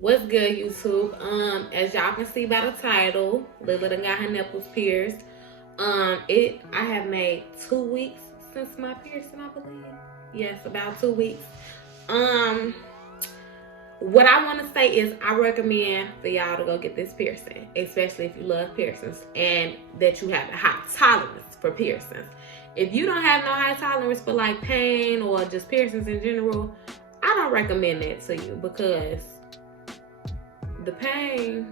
What's good, YouTube? As y'all can see by the title, Lila done got her nipples pierced. I have made 2 weeks since my piercing, I believe. Yes, about 2 weeks. What I want to say is I recommend for y'all to go get this piercing, especially if you love piercings and that you have a high tolerance for piercings. If you don't have no high tolerance for like pain or just piercings in general, I don't recommend that to you because the pain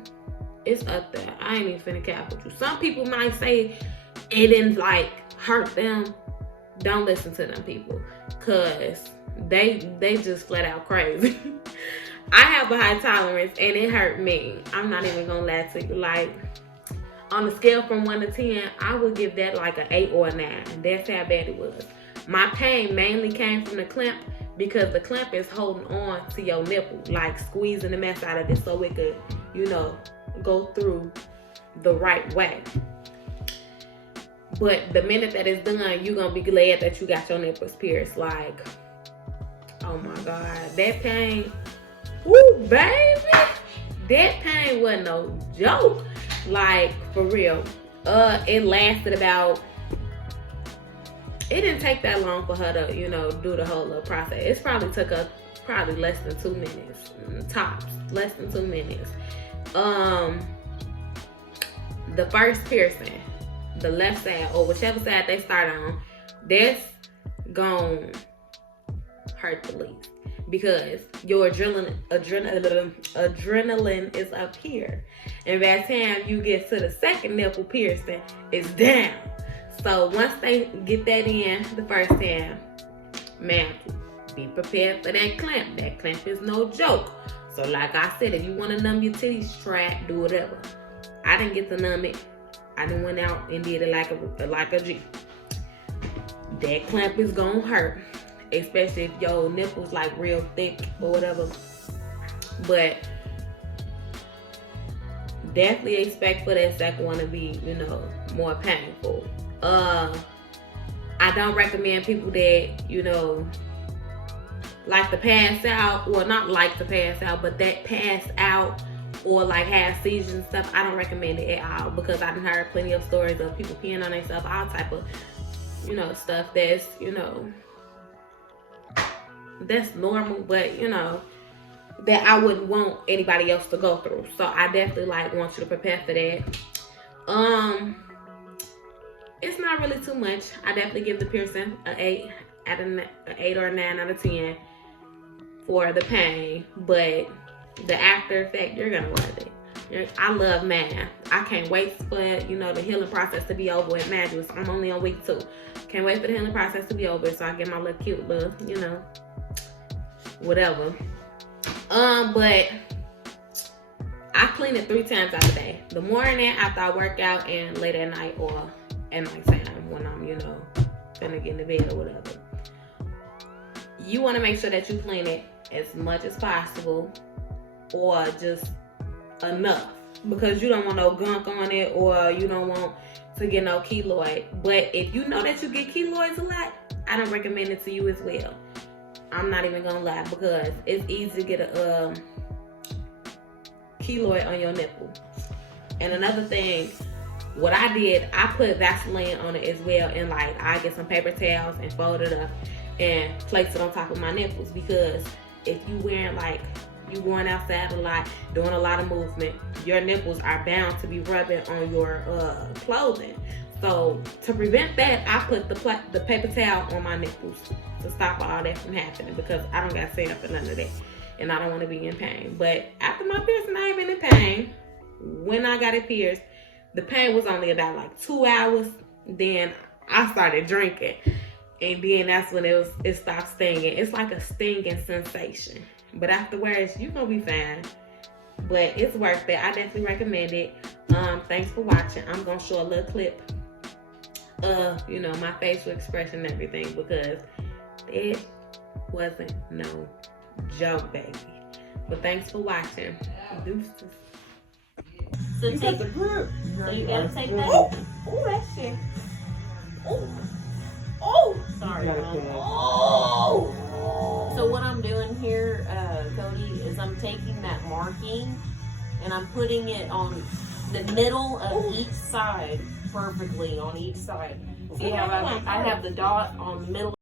is up there. I ain't even finna cap with you. Some people might say it didn't like hurt them. Don't listen to them people, cause they just flat out crazy. I have a high tolerance and it hurt me. I'm not even gonna lie to you. Like on a scale from 1 to 10, I would give that like an 8 or a 9. That's how bad it was. My pain mainly came from the clamp because the clamp is holding on to your nipple, like squeezing the mess out of it so it could, go through the right way. But the minute that it's done, you're gonna be glad that you got your nipples pierced. Like, oh my God, that pain, woo, baby, that pain wasn't no joke. Like, for real. It lasted about, it didn't take that long for her to, do the whole little process. It probably took us less than 2 minutes, tops, less than 2 minutes. The first piercing, the left side or whichever side they start on, that's gonna hurt the least because your adrenaline is up here, and by the time you get to the second nipple piercing, it's down. So once they get that in the first time, man, be prepared for that clamp. That clamp is no joke. So like I said, if you want to numb your titties, try it, do whatever. I didn't get to numb it. I done went out and did it like a G. That clamp is gonna hurt, especially if your nipples like real thick or whatever. But definitely expect for that second one to be, more painful. I don't recommend people that, like to pass out, or not like to pass out, but that pass out or like have seizures and stuff. I don't recommend it at all because I've heard plenty of stories of people peeing on themselves, all type of, stuff that's, that's normal, but, that I wouldn't want anybody else to go through. So I definitely want you to prepare for that. It's not really too much. I definitely give the piercing an 8 or a 9 out of 10 for the pain, but the after effect, you're gonna love it. I love mine. I can't wait for the healing process to be over with mine. I'm only on week 2. Can't wait for the healing process to be over so I get my little cute little, whatever. But I clean it 3 times out a day. The morning after I work out and late at night or at nighttime when I'm, gonna get in the bed or whatever. You want to make sure that you clean it as much as possible or just enough because you don't want no gunk on it or you don't want to get no keloid. But if you know that you get keloids a lot, I don't recommend it to you as well. I'm not even gonna lie because it's easy to get a keloid on your nipple. And another thing, what I did, I put Vaseline on it as well, and I get some paper towels and fold it up and place it on top of my nipples because if you you going outside a lot, doing a lot of movement, your nipples are bound to be rubbing on your clothing. So to prevent that, I put the paper towel on my nipples to stop all that from happening because I don't got set up for none of that and I don't want to be in pain. But after my piercing, I ain't been in pain. When I got it pierced, the pain was only about 2 hours. Then I started drinking, and then that's when it stopped stinging. It's like a stinging sensation, but afterwards you're gonna be fine. But it's worth it. I definitely recommend it. Thanks for watching. I'm gonna show a little clip of my facial expression and everything because it wasn't no joke, baby. But thanks for watching. Deuces. So you got the grip. So you gotta take that. Oh, that shit. Oh, sorry. Oh. So what I'm doing here, Cody, is is I'm taking that marking and I'm putting it on the middle of each side, perfectly on each side. See how I have the dot on the middle